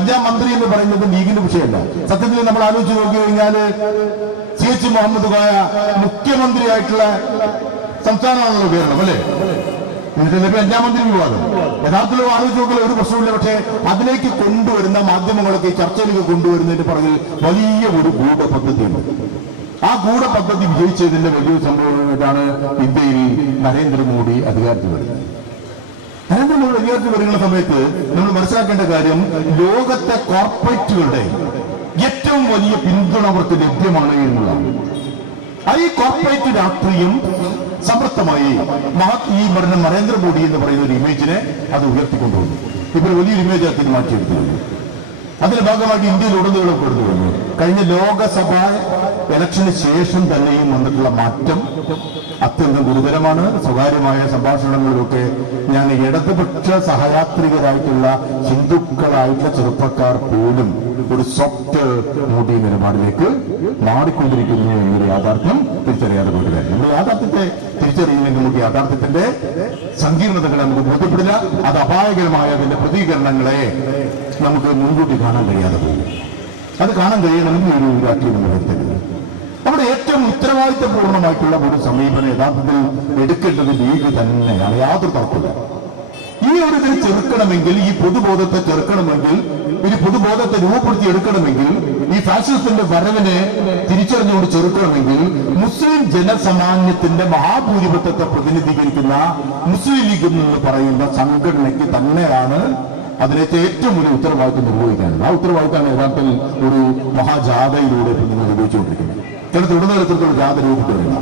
അഞ്ചാം മന്ത്രി എന്ന് പറയുന്നത് ലീഗിന്റെ വിഷയമല്ല. സത്യത്തിൽ നമ്മൾ ആലോചിച്ച് നോക്കി കഴിഞ്ഞാല് CH മുഹമ്മദ് കോയ മുഖ്യമന്ത്രിയായിട്ടുള്ള സംസ്ഥാനമാണല്ലോ കേരളം, അല്ലേ? എന്നിട്ട് അഞ്ചാം മന്ത്രി വിവാദം യഥാർത്ഥത്തിൽ ആലോചിച്ച് നോക്കിയാൽ ഒരു പ്രശ്നമില്ല. പക്ഷേ അതിലേക്ക് കൊണ്ടുവരുന്ന മാധ്യമങ്ങളൊക്കെ ചർച്ചയിലേക്ക് കൊണ്ടുവരുന്നതിന്റെ പുറകിൽ വലിയ ഒരു ഗൂഢപദ്ധതിയുണ്ട്. ആ ഗൂഢപദ്ധതി വിജയിച്ചതിന്റെ വലിയൊരു സംഭവമായിട്ടാണ് ഇന്ത്യയിൽ നരേന്ദ്രമോദി അധികാരത്തിൽ വരുന്നത്. നരേന്ദ്രമോദി അധികാരത്തിൽ വരുന്ന സമയത്ത് നമ്മൾ മനസ്സിലാക്കേണ്ട കാര്യം, ലോകത്തെ കോർപ്പറേറ്റുകളുടെ ഏറ്റവും വലിയ പിന്തുണ അവർക്ക് ലഭ്യമാണ് എന്നുള്ളതാണ്. ഈ കോർപ്പറേറ്റ് രാഷ്ട്രീയം സമർത്ഥമായി ഈ പറഞ്ഞ നരേന്ദ്രമോദി എന്ന് പറയുന്ന ഒരു ഇമേജിനെ അത് ഉയർത്തിക്കൊണ്ടുവന്നു. ഇപ്പോൾ വലിയൊരു ഇമേജ് അതിന് മാറ്റിയെടുത്തിരുന്നു. അതിന്റെ ഭാഗമായിട്ട് ഇന്ത്യയിൽ ഉടനീളം കൊണ്ടുവന്നു. കഴിഞ്ഞ ലോകസഭാ ഇലക്ഷന് ശേഷം തന്നെയും വന്നിട്ടുള്ള മാറ്റം അത്യന്തം ഗുരുതരമാണ്. സ്വകാര്യമായ സംഭാഷണങ്ങളിലൊക്കെ ഞാൻ ഇടതുപക്ഷ സഹയാത്രികരായിട്ടുള്ള ഹിന്ദുക്കളായിട്ടുള്ള ചെറുപ്പക്കാർ പോലും ഒരു സോഫ്റ്റ് മോഡി നിലപാടിലേക്ക് മാറിക്കൊണ്ടിരിക്കുന്നു എന്നൊരു യാഥാർത്ഥ്യം തിരിച്ചറിയാതെ കൊണ്ടുവരാൻ. നമ്മൾ യാഥാർത്ഥ്യത്തെ തിരിച്ചറിയുമെങ്കിൽ നമുക്ക് യാഥാർത്ഥ്യത്തിന്റെ സങ്കീർണതകളെ നമുക്ക് ബോധ്യപ്പെടില്ല. അത് അപായകരമായ അതിന്റെ പ്രതികരണങ്ങളെ നമുക്ക് മുൻകൂട്ടി കാണാൻ കഴിയാതെ പോകും. അത് കാണാൻ കഴിയണമെങ്കിൽ ഒരു രാഷ്ട്രീയം നിലനിർത്തുന്നത് നമ്മുടെ ഏറ്റവും ഉത്തരവാദിത്തപൂർണമായിട്ടുള്ള ഒരു സമീപനം യഥാർത്ഥത്തിൽ എടുക്കേണ്ടത് ലീഗ് തന്നെയാണ്, യാതൊരു തർക്കമില്ല. ഈ ഒരു ഇതിൽ ചെറുക്കണമെങ്കിൽ, ഈ പൊതുബോധത്തെ ചെറുക്കണമെങ്കിൽ, ഒരു പൊതുബോധത്തെ രൂപപ്പെടുത്തി എടുക്കണമെങ്കിൽ, ഈ ഫാഷിസത്തിന്റെ വരവിനെ തിരിച്ചറിഞ്ഞുകൊണ്ട് ചെറുക്കണമെങ്കിൽ മുസ്ലിം ജനസാമാന്യത്തിന്റെ മഹാഭൂരിപക്ഷത്തെ പ്രതിനിധീകരിക്കുന്ന മുസ്ലിം ലീഗ് എന്ന് പറയുന്ന സംഘടനയ്ക്ക് തന്നെയാണ് അതിനേക്ക് ഏറ്റവും വലിയ ഉത്തരവാദിത്വം നിർവഹിക്കാനുള്ളത്. ആ ഉത്തരവാദിത്തമാണ് യഥാർത്ഥത്തിൽ ഒരു മഹാജാഥയിലൂടെ നിങ്ങൾ നിർവഹിച്ചുകൊണ്ടിരിക്കുന്നത്. കേരളത്തിൽ ഉടനീളത്തിലുള്ള ജാഥ രൂപപ്പെട്ടില്ല.